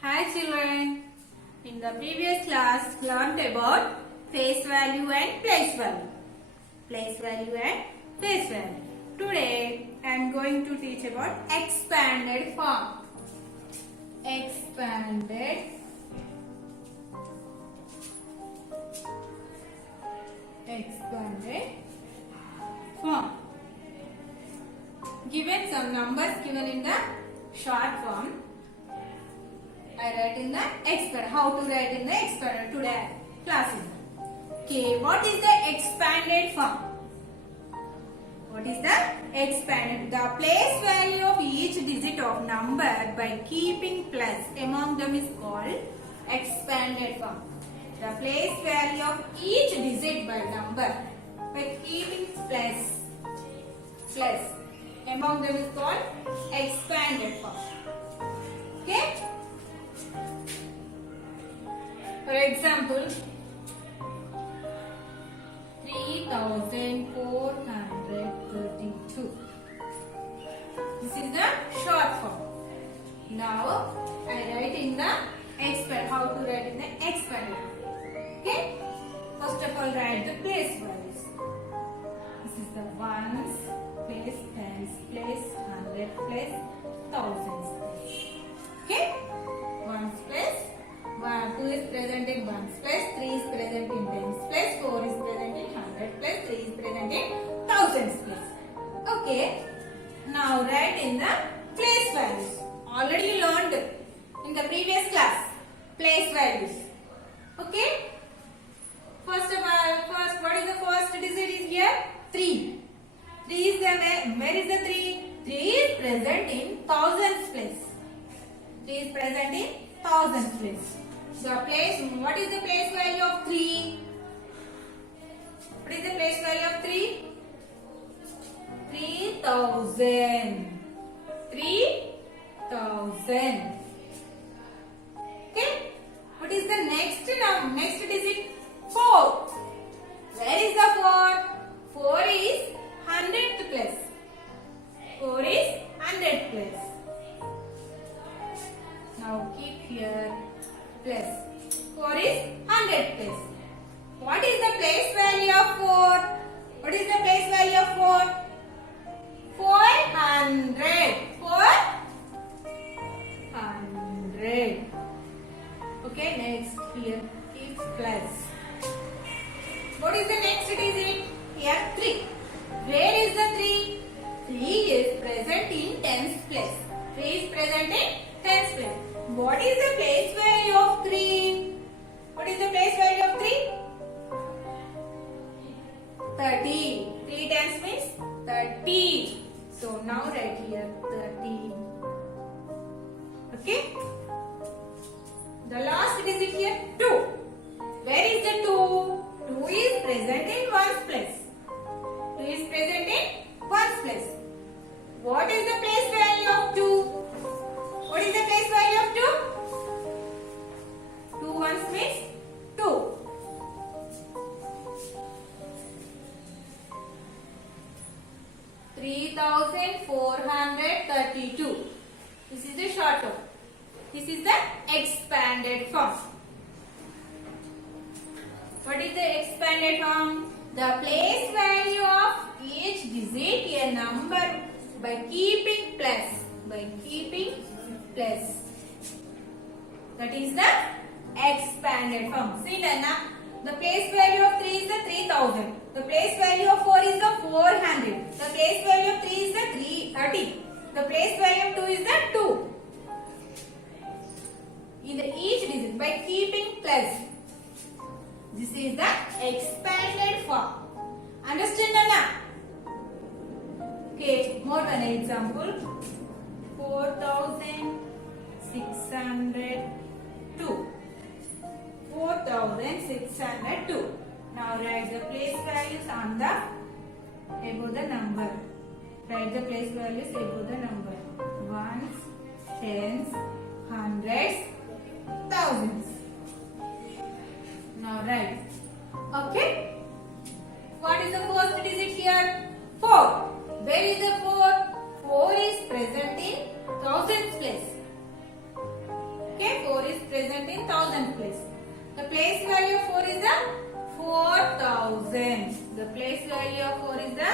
Hi children, in the previous class learned about face value and place value. Place value and face value. Today I am going to teach about expanded form. Expanded form. Given some numbers given in the short form. I write in the expand. How to write in the expanded today classes. Okay, what is the expanded form? What is the expanded? The place value of each digit of number by keeping plus among them is called expanded form. The place value of each digit by number by keeping plus among them is called expanded form. Okay? For example, 3432. This is the short form. Now I write in the expand. How to write in the expanded? Okay. First of all, write the place values. This is the ones, place, tens, place, hundred, place, thousands. Okay. Ones place. 2 is present in ones place, 3 is present in tens place, 4 is present in hundred place, 3 is present in thousands place. Okay. Now write in the place values. Already learned in the previous class. Place values. Okay. First of all, what is the first digit is here? 3. 3 is the where is the 3? 3 is present in thousands place. 3 is present in thousands place. The place, what is the place value of 3? What is the place value of 3? 3000. 3000. Okay. What is the next digit? 4. Where is the 4? 4 is 100th place. 4 is 100th place. Now keep here. Plus 4 is 100 place. What is the place value of 4? What is the place value of 4? 400. 400. Okay, next here keep plus. What is the next digit? Here 3. Where is the 3? 3 is present in tens place. 3 is present in tens place. What is the place value of 3? What is the place value of 3? 30. 3 tens means 30. So now write here 30. Okay. The last digit here 2. Where is the 2? 2 is present in ones place. 2 is present in ones place. What is the place value of 2? What is the place value of 2? 2 ones means 2. $3,432. This is the short form. This is the expanded form. What is the expanded form? The place value of each digit a number by keeping plus. That is the expanded form. See now, the place value of 3 is the 3000. The place value of 4 is the 400. The place value of 3 is the 330. The place value of 2 is the 2. In the each digit by keeping plus. This is the expanded form. Understand now? Okay, more one example. 4602. 4602. Now write the place values on the above the number. Write the place values above the number. Ones, tens, hundreds, thousands. Now write. Okay. What is the first digit here? 4. Where is the 4? 4 is present in thousands place. Okay, 4 is present in thousand place. The place value of 4 is the 4000. The place value of 4 is the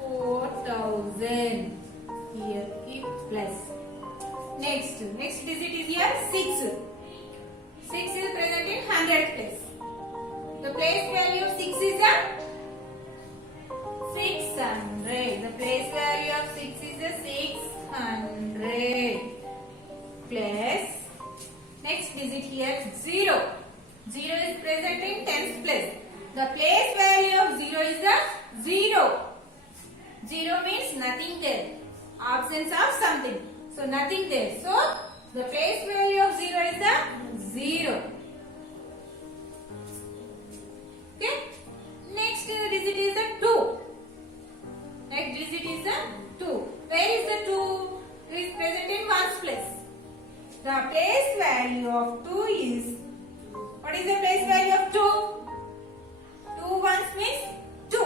4000. Here keep plus. Next digit is here 6. 6 is present in 100 place. The place value of 6 is the 600. The place value of 6 is the 600 plus. Next digit here 0. 0 is present in tens place. The place value of 0 is the 0. 0 means nothing there. Absence of something. So nothing there. So the place value of 0 is the 0. Okay. Next digit is the 2. Next digit is the 2. Where is the 2? It is present in ones place. The place value of 2 is, what is the place value of 2? 2 ones means 2.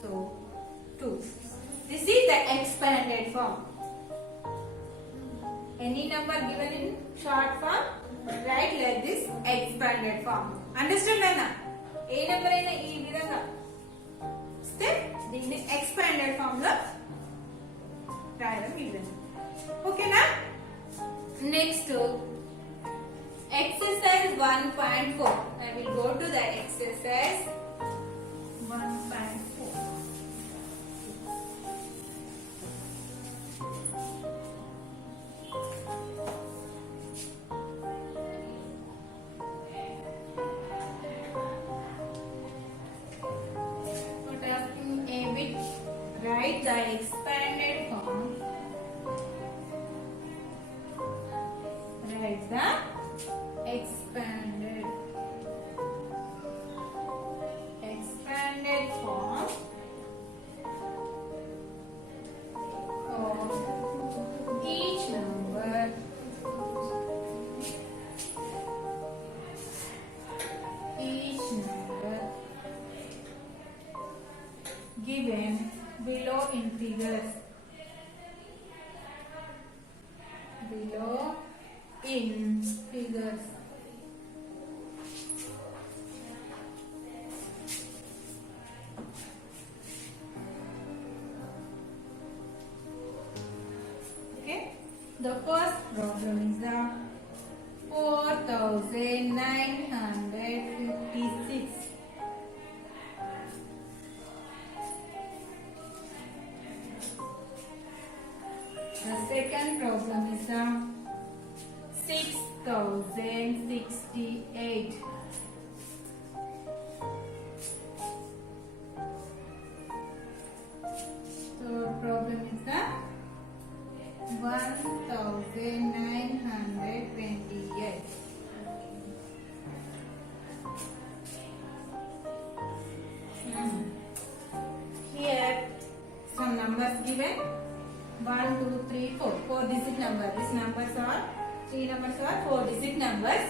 So 2. This is the expanded form. Any number given in short form, write like this expanded form. Understood, Nana? A number అయినా ఈ విధంగా ఇస్తే దీన్ని expanded form లో రాయడం ఈ విధంగా. ఓకేనా? Next exercise 1.4. I will go to the exercise 1.4. Write the expanded form. Write the expanded form of each number given below in figures. Okay. The first problem is the 4956. The second problem is the 6068. Third problem is the 1928. Here some numbers given. 1, 2, 3, 4. 4-digit number. These numbers are 3 numbers are 4-digit numbers.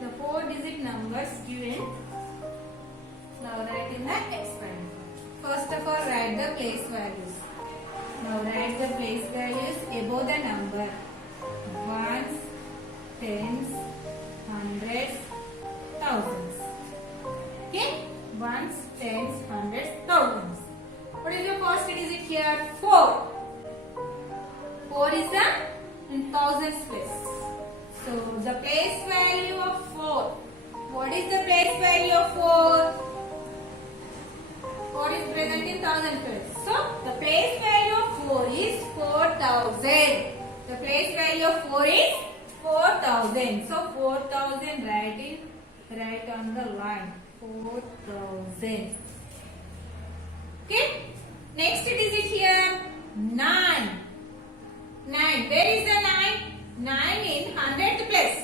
The 4-digit numbers given. Now write in the expand. First of all, write the place values. Now write the place values above the number. Ones, tens, hundreds, thousands. Okay? Ones, tens, hundreds, thousands. What is the first digit here? 4. 4 is the in thousands place. So the place value of 4. What is the place value of 4? 4 is present in thousand place. So the place value of 4 is 4000. The place value of 4 is 4000. So 4000 write on the line. 4000. Okay. Next digit here 9. 9. Where is the 9? 9 in 100th place.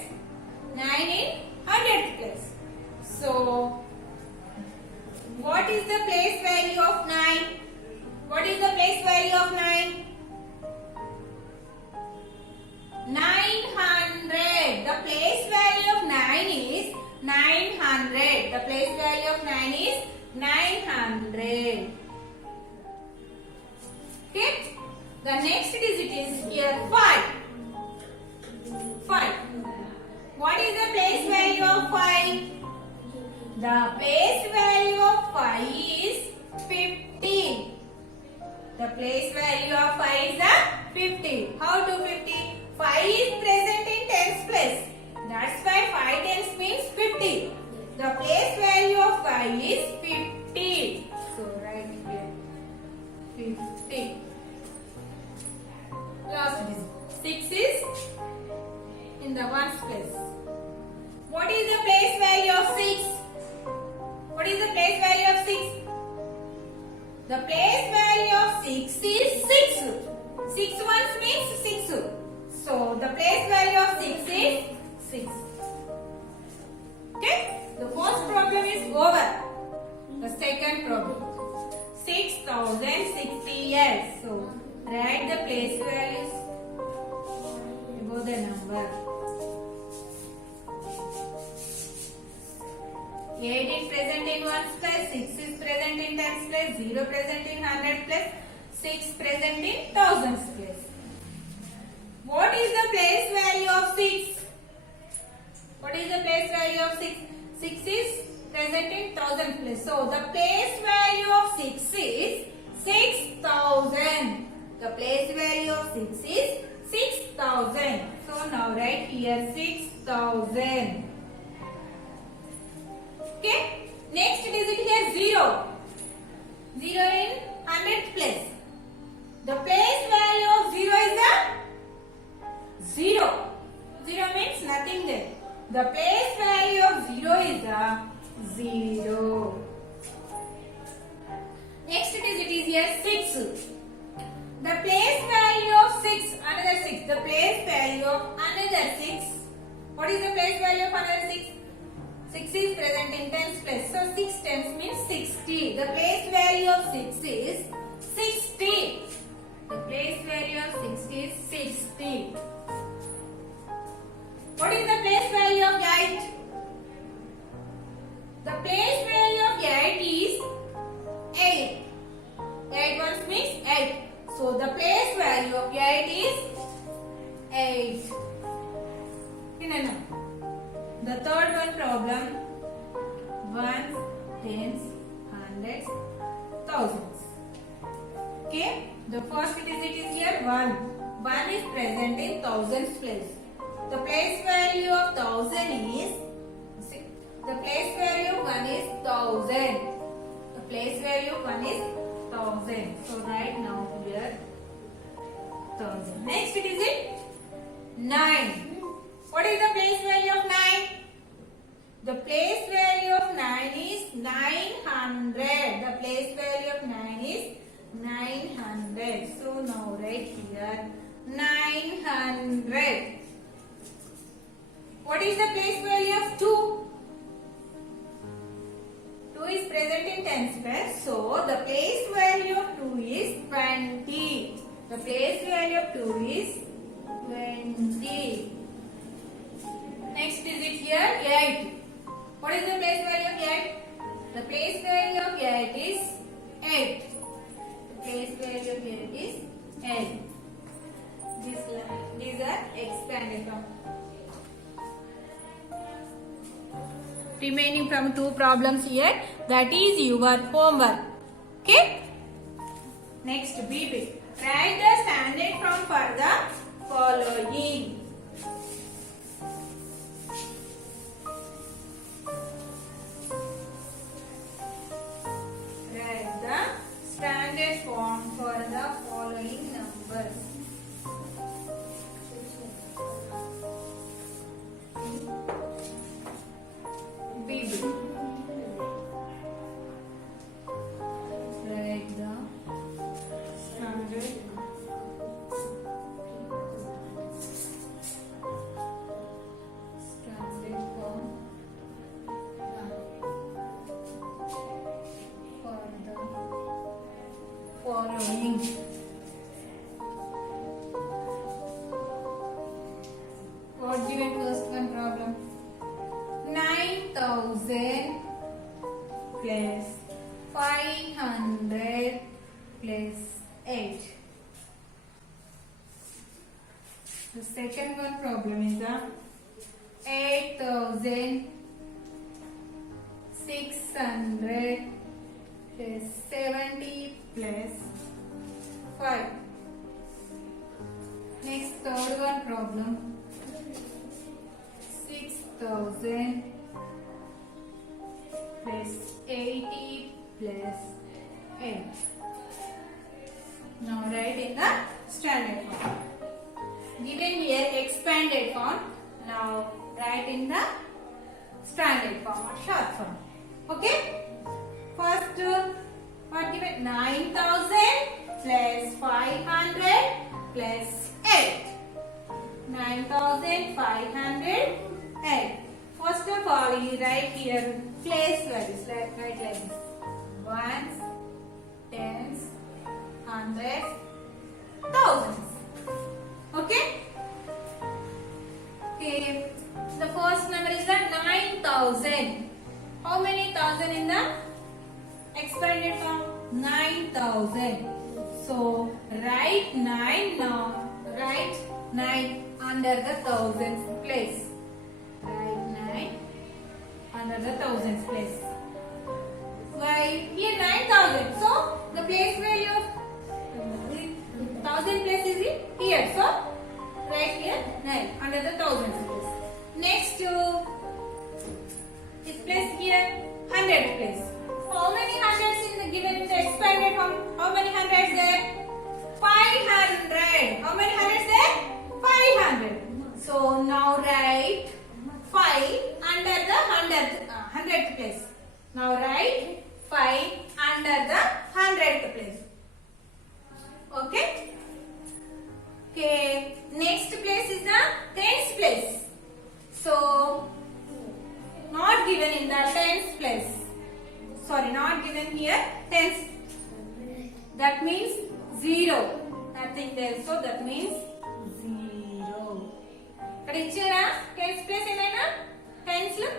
9 in 100th place. So, what is the place value of 9? What is the place value of 9? 900. The place value of 9 is 900. The place value of 9 is 900. Okay? The next digit is here 5. 5. value of 5? The place value of 5 is 50. The place value of 5 is the 50. How to 50? 5 is present in tens place. That's why 5 tens means 50. The place value of 5 is 50. So write here 50. Last digit. 6 is in the ones place. What is the place value of 6? What is the place value of 6? The place value of 6 is 6. 6 ones means 6. So the place value of 6 is 6. Okay? The first problem is over. The second problem. 6068. So write the place values above the number. 8 is present in ones place, 6 is present in tens place, 0 present in hundred place, 6 present in thousands place. What is the place value of 6? What is the place value of 6? 6 is present in thousand place. So the place value of 6 is 6000. The place value of 6 is 6000. So now write here 6000. Okay. Next digit here 0. 0 in hundredth place. The place value of 0 is the 0. 0 means nothing there. The place value of 0 is the 0. Next digit is here 6. The place value of 6, another 6. The place value of another 6. What is the place value of another 6? 6 is present in tens place. So 6 tens means 60. The place value of 6 is 60. The place value of 60 is 60. What is the place value of 8? The place value of 8 is 8. 8 ones means 8. So the place value of 8 is 8. No. The third one problem. Ones, tens, hundreds, thousands. Okay. The first digit is here 1. 1 is present in thousands place. The place value of 1000 is, the place value of 1 is 1000. The place value of 1 is 1000. So write now here 1000. Next digit 9. What is the place value of 9? The place value of 9 is 900. The place value of 9 is 900. So now write here 900. What is the place value of 2? 2 is present in tens place. So the place value of 2 is 20. The place value of 2 is 20. Next digit here 8. What is the place value of 8? The place value of 8 is 8. The place value of 8 is 8. These are expanded from. Remaining from 2 problems here. That is your homework. Okay? Next BB. Write the standard form for the following. Write the standard form for the following numbers. BB. Write the standard form for the following. What given first one problem? 9000 plus 500 plus 8. The second one problem is 8,600 plus 70 plus 5. Next, third one problem. 6,000 plus 80 plus 8. Now write in the standard form. Given here expanded form. Now write in the standard form or short form. Okay. First, what given? 9,000 plus 500 plus 8. 9,508. First of all, you write here place values. Write like this: ones, tens, hundreds, thousands. Okay. Okay. The first number is the 9,000. How many thousand in the expanded form? 9,000. So write 9 now. Write 9 under the thousands place. Write 9 under the thousands place. Why? Here 9,000. So the place value of 1000 place is here. So write here 9 under the thousands place. Next, this place here 100 place. How many hundreds in the given in the expanded form? How many hundreds there? 500. How many hundreds there? 500. So now write 5 under the 100th place. Now write 5 under the 100th place. Okay. Okay. Next place is the tens place. So not given in the tens place. Sorry, not given here tens. That means 0. Nothing there. So that means 0. ఇక్కడ ఇచ్చారా tens place ఏమైనా tense లో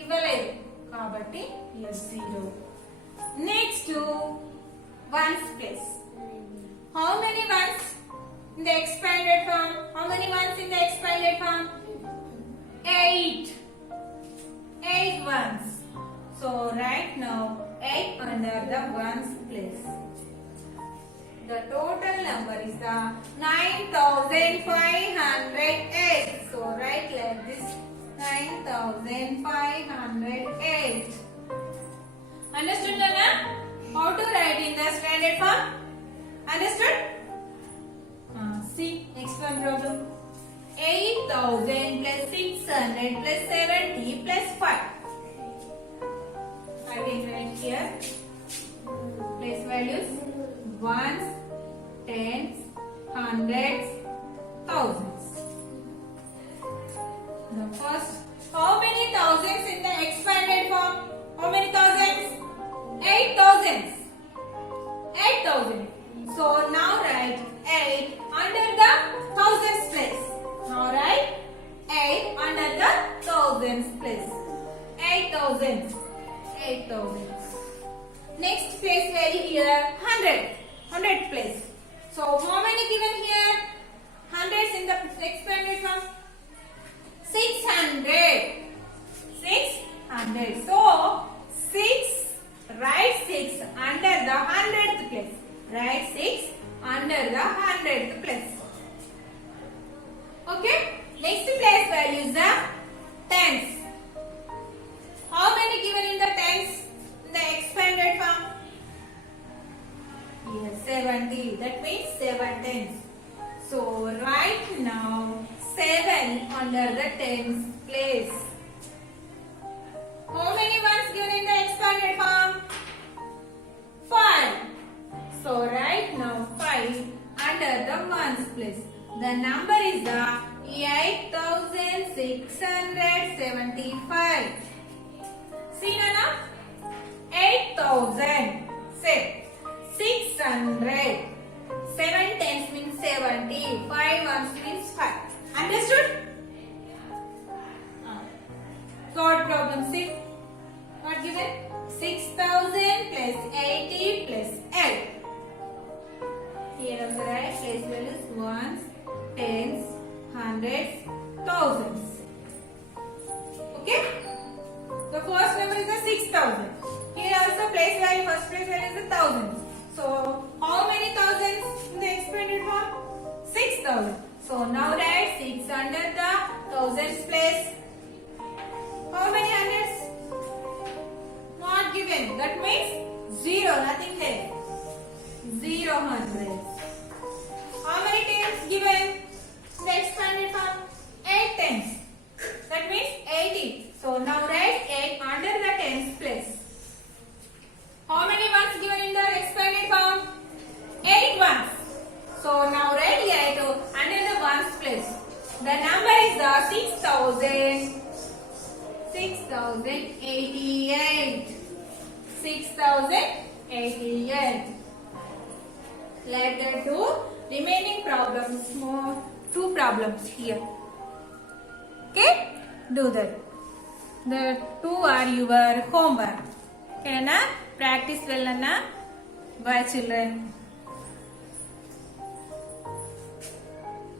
ఇవ్వలేదు కాబట్టి here 0. Next, ones place. How many ones in the expanded form? How many ones in the expanded form? 8. 8 ones. So right now 8 under the ones place. The total number is the 9,508. So write like this: 9,508. Understood, Nana? How to write in the standard form? Understood? See, next one problem. 8,000 plus 600 plus 70 plus 5. I will write here place values: ones, tens, hundreds, thousands. The first, how many thousands in the expanded form? How many thousands? 8,000. 8,000. So now write 8 under the thousands place. Now write 8 under the thousands place. 8,000. 8,000. Next place value here 100. 100 place. So how many given here? Hundreds in the expanded form. 600. 600. So 6. Write 6 under the 100th place. Write 6 under the 100th place. Okay. Next place value is the tens. How many given in the tens in the expanded form? Yes, 70. That means 7 tens. So right now 7 under the tens place. How many ones given in the expanded form? 5. So right now 5 under the ones place. The number is the 8,675. See Nana? 8,000. Say 600. 7 tens means 70. 5 ones means 5. Understood? Third problem, see? What given? 6,000 plus 80 plus 8. Here on the right place values: ones, tens, hundreds, thousands. 6,000. Here also place value, first place value is 1,000. So how many thousands in the expanded form? 6,000. So now write 6 under the thousands place. How many hundreds? Not given. That means 0, nothing there. 0 hundreds. How many tens given? The expanded form 8 tens. That means 80. So now write 8 under the tens place. How many ones given in the expanded form? 8 ones. So now write 8 under the ones place. The number is the 6,088. 6,088. Let the two remaining problems, more 2 problems here. Okay, do that. The 2 are your homework. Okay, na? Practice well, na? Bye, children.